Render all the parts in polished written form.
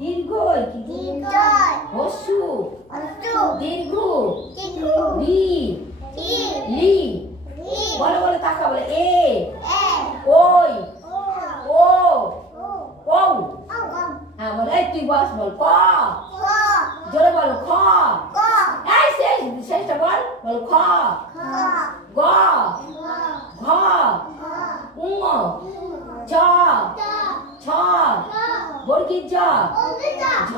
দীর্ঘই হস্যু দীর্ঘ রি লি বলো বলো তাকা বলে এ ওই ও ও হ্যাঁ বলো এই তুই বস বল ক জোরে বলো খ এই শেষটা বল খ গ ঘ উঙ চ ছ বর্গীর জ ঝ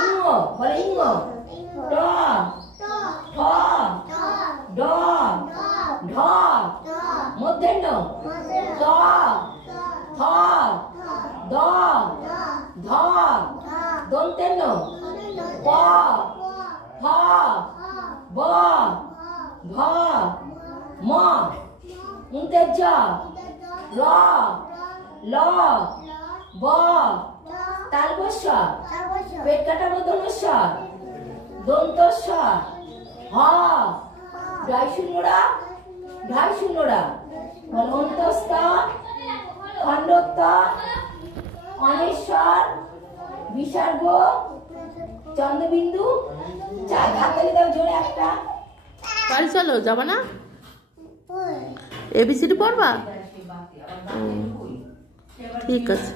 ইঙ বলে ইঙ ট ঠ ড ঢ মূর্ধন্য ত থ দ ধ দন্তেন্য প ফ ব ভ ম উন্তেজ র ল ব তালবস্য পেট কাটা মধ্যমস্য দন্তস্য হ ঢাই শূন্যরা অন্তস্থ খণ্ডত্ব অনেশ্বর বিসর্গ চন্দ্রবিন্দু চার হাততালি দাও জোরে একটা বাড়ি চলো যাবা না এবিসিডি পড়বা ঠিক আছে।